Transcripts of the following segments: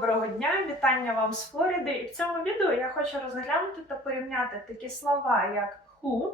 Доброго дня, вітання вам з Флориди. І в цьому відео я хочу розглянути та порівняти такі слова, як who,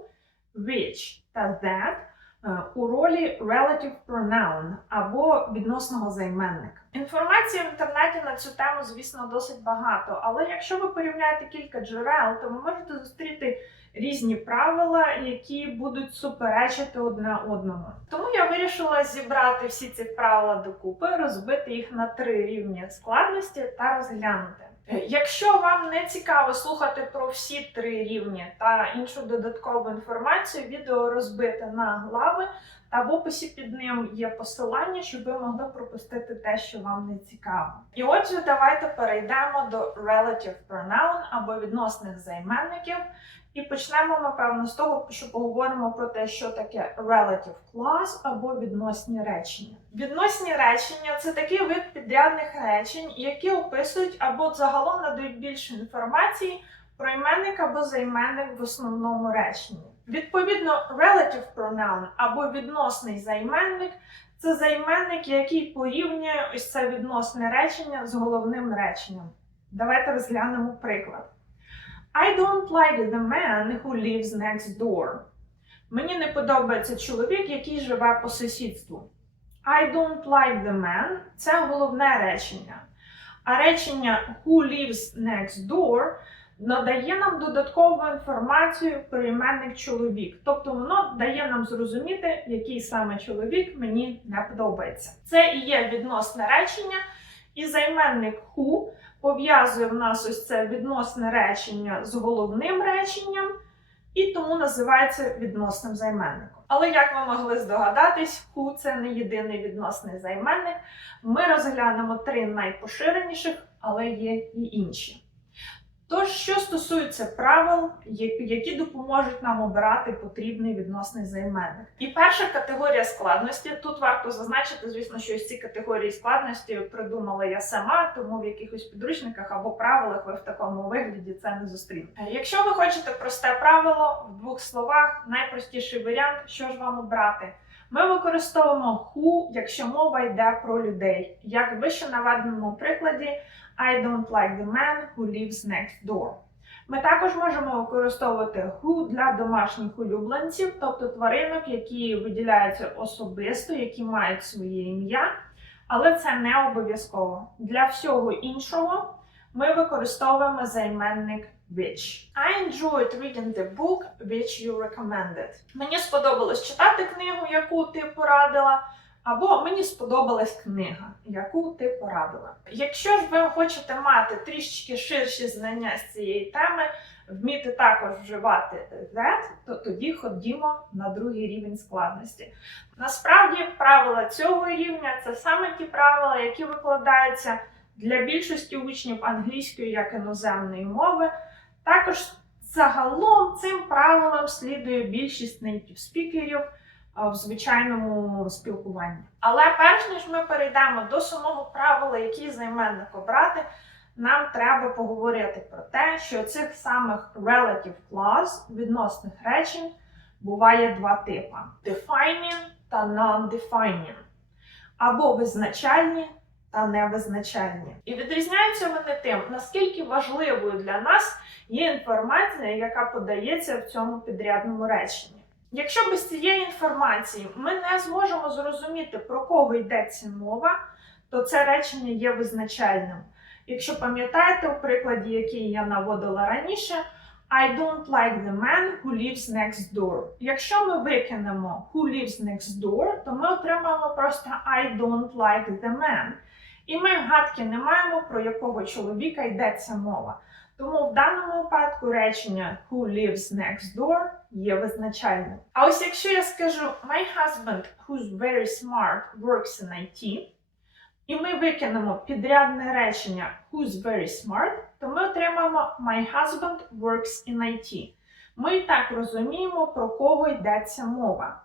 which та that е, у ролі relative pronoun або відносного займенника. Інформації в інтернеті на цю тему, звісно, досить багато, але якщо ви порівняєте кілька джерел, то ви можете зустріти різні правила, які будуть суперечити одне одному. Тому я вирішила зібрати всі ці правила докупи, розбити їх на три рівні складності та розглянути. Е, Якщо вам не цікаво слухати про всі три рівні та іншу додаткову інформацію, відео розбите на глави, та в описі під ним є посилання, щоб ви могли пропустити те, що вам не цікаво. І отже, давайте перейдемо до relative pronoun або відносних займенників. І почнемо, напевно, з того, що поговоримо про те, що таке relative clause або відносні речення. Відносні речення це такий вид підрядних речень, які описують або загалом надають більше інформації про іменник або займенник в основному реченні. Відповідно, relative pronoun або відносний займенник це займенник, який порівнює ось це відносне речення з головним реченням. Давайте розглянемо приклад. I don't like the man who lives next door. Мені не подобається чоловік, який живе по сусідству. I don't like the man це головне речення. А речення who lives next door надає нам додаткову інформацію про іменник чоловік. Тобто воно дає нам зрозуміти, який саме чоловік мені не подобається. Це і є відносне речення, і займенник who пов'язує в нас ось це відносне речення з головним реченням, і тому називається відносним займенником. Але як ви могли здогадатись, ху – це не єдиний відносний займенник. Ми розглянемо три найпоширеніших, але є і інші. Тож, що стосується правил, які допоможуть нам обирати потрібний відносний займенник. І перша категорія складності. Тут варто зазначити, звісно, що ось ці категорії складності придумала я сама, тому в якихось підручниках або правилах ви в такому вигляді це не зустрінете. Якщо ви хочете просте правило в двох словах, найпростіший варіант, що ж вам обрати? Ми використовуємо who, якщо мова йде про людей. Як в вище наведеному прикладі I don't like the man who lives next door. Ми також можемо використовувати who для домашніх улюбленців, тобто тваринок, які виділяються особисто, які мають своє ім'я, але це не обов'язково. Для всього іншого ми використовуємо займенник which. I enjoyed reading the book which you recommended. Мені сподобалось читати книгу, яку ти порадила. Або мені сподобалась книга, яку ти порадила. Якщо ж ви хочете мати трішечки ширші знання з цієї теми, вміти також вживати that, то тоді ходімо на другий рівень складності. Насправді, правила цього рівня це саме ті правила, які викладаються для більшості учнів англійської як іноземної мови. Також загалом цим правилам слідує більшість native спікерів в звичайному спілкуванні. Але перш ніж ми перейдемо до самого правила, який займенник обрати, нам треба поговорити про те, що цих самих relative clause, відносних речень, буває два типи: defining та non-defining, або визначальні та невизначальні. І відрізняються вони тим, наскільки важливою для нас є інформація, яка подається в цьому підрядному реченні. Якщо без цієї інформації ми не зможемо зрозуміти, про кого йдеться мова, то це речення є визначальним. Якщо пам'ятаєте у прикладі, який я наводила раніше, I don't like the man who lives next door. Якщо ми викинемо who lives next door, то ми отримаємо просто I don't like the man. І ми гадки не маємо, про якого чоловіка йдеться мова. Тому в даному випадку речення who lives next door є визначальним. А ось якщо я скажу My husband, who's very smart, works in IT, і ми викинемо підрядне речення who's very smart, то ми отримаємо My husband works in IT. Ми і так розуміємо, про кого йдеться мова.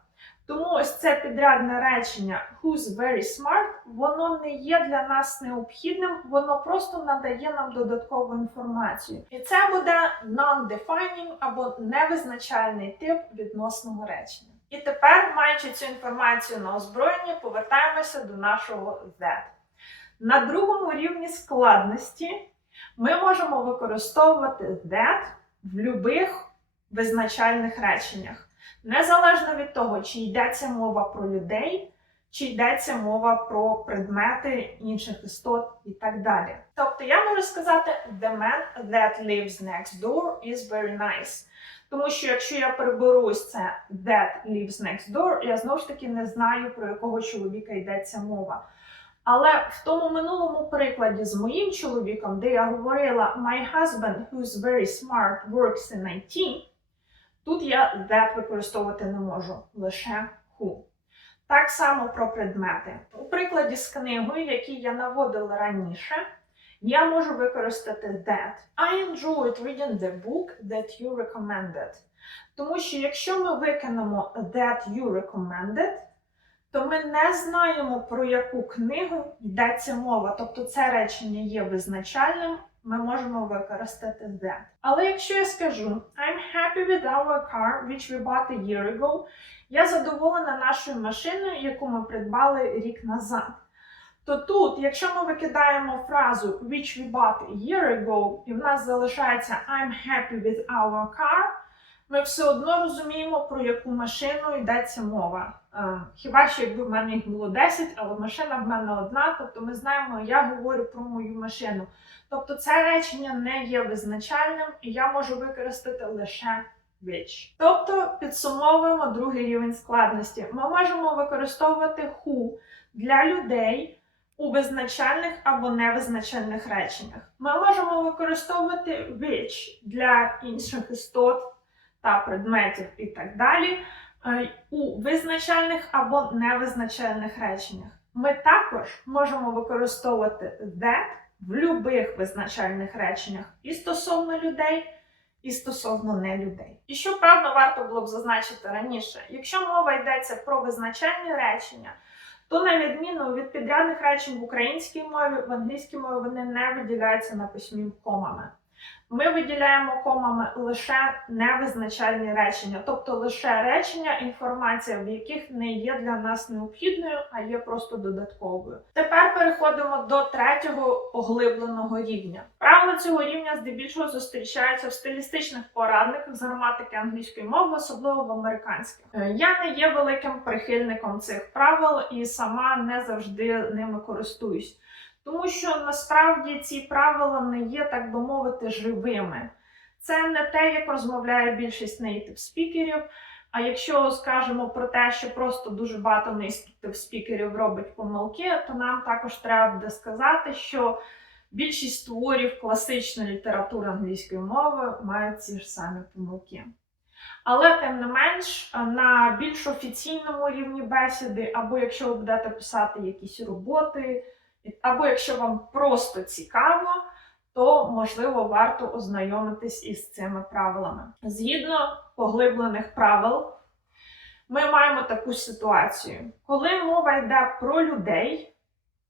Тому ось це підрядне речення who's very smart, воно не є для нас необхідним, воно просто надає нам додаткову інформацію. І це буде non-defining або невизначальний тип відносного речення. І тепер, маючи цю інформацію на озброєнні, повертаємося до нашого that. На другому рівні складності ми можемо використовувати that в будь-яких визначальних реченнях, незалежно від того, чи йдеться мова про людей, чи йдеться мова про предмети інших істот і так далі. Тобто я можу сказати The man that lives next door is very nice. Тому що якщо я приберусь це that lives next door, я знову ж таки не знаю, про якого чоловіка йдеться мова. Але в тому минулому прикладі з моїм чоловіком, де я говорила My husband, who's very smart, works in IT, тут я that використовувати не можу, лише who. Так само про предмети. У прикладі з книгою, який я наводила раніше, я можу використати that. I enjoyed reading the book that you recommended. Тому що якщо ми викинемо that you recommended, то ми не знаємо, про яку книгу йдеться мова. Тобто це речення є визначальним, ми можемо використати that. Але якщо я скажу I'm happy with our car, which we bought a year ago, я задоволена нашою машиною, яку ми придбали рік назад. То тут, якщо ми викидаємо фразу which we bought a year ago, і в нас залишається I'm happy with our car, ми все одно розуміємо, про яку машину йдеться мова. Хіба що якби в мене їх було 10, але машина в мене одна, тобто ми знаємо, я говорю про мою машину. Тобто це речення не є визначальним, і я можу використати лише which. Тобто підсумовуємо другий рівень складності. Ми можемо використовувати who для людей у визначальних або невизначальних реченнях. Ми можемо використовувати which для інших істот та предметів і так далі е, у визначальних або невизначальних реченнях. Ми також можемо використовувати that в будь-яких визначальних реченнях і стосовно людей, і стосовно не людей. І що певно варто було б зазначити раніше, якщо мова йдеться про визначальні речення, то на відміну від підрядних речень в українській мові, в англійській мові вони не виділяються на письмі комами. Ми виділяємо комами лише невизначальні речення, тобто лише речення, інформація, в яких не є для нас необхідною, а є просто додатковою. Тепер переходимо до третього поглибленого рівня. Правила цього рівня здебільшого зустрічаються в стилістичних порадниках з граматики англійської мови, особливо в американських. Е, Я не є великим прихильником цих правил і сама не завжди ними користуюсь. Тому що насправді ці правила не є, так би мовити, живими. Це не те, як розмовляє більшість нейтив спікерів. А якщо скажемо про те, що просто дуже багато нейтив спікерів робить помилки, то нам також треба буде сказати, що більшість творів класичної літератури англійської мови мають ці ж самі помилки. Але тим не менш, на більш офіційному рівні бесіди, або якщо ви будете писати якісь роботи, або якщо вам просто цікаво, то можливо варто ознайомитись із цими правилами. Згідно поглиблених правил, ми маємо таку ситуацію. Коли мова йде про людей,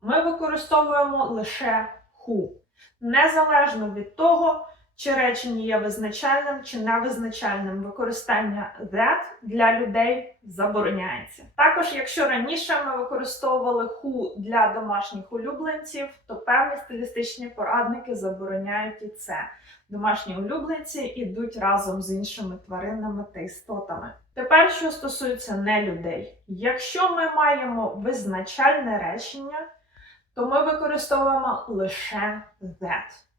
ми використовуємо лише who, незалежно від того, чи речення є визначальним чи невизначальним. Використання that для людей забороняється. Також, якщо раніше ми використовували who для домашніх улюбленців, то певні стилістичні порадники забороняють і це. Домашні улюбленці йдуть разом з іншими тваринами та істотами. Тепер, що стосується не людей, якщо ми маємо визначальне речення, то ми використовуємо лише that.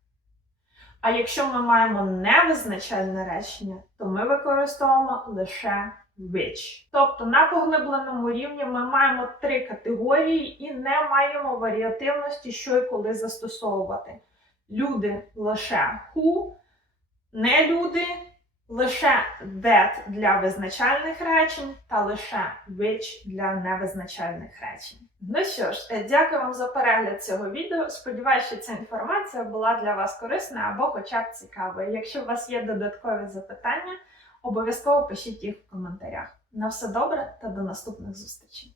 А якщо ми маємо невизначальне речення, то ми використовуємо лише which. Тобто на поглибленому рівні ми маємо три категорії і не маємо варіативності, що і коли застосовувати. Люди лише who, не люди лише that для визначальних речень та лише which для невизначальних речень. Ну що ж, е, дякую вам за перегляд цього відео. Сподіваюся, що ця інформація була для вас корисною або хоча б цікавою. Якщо у вас є додаткові запитання, обов'язково пишіть їх в коментарях. На все добре та до наступних зустрічей!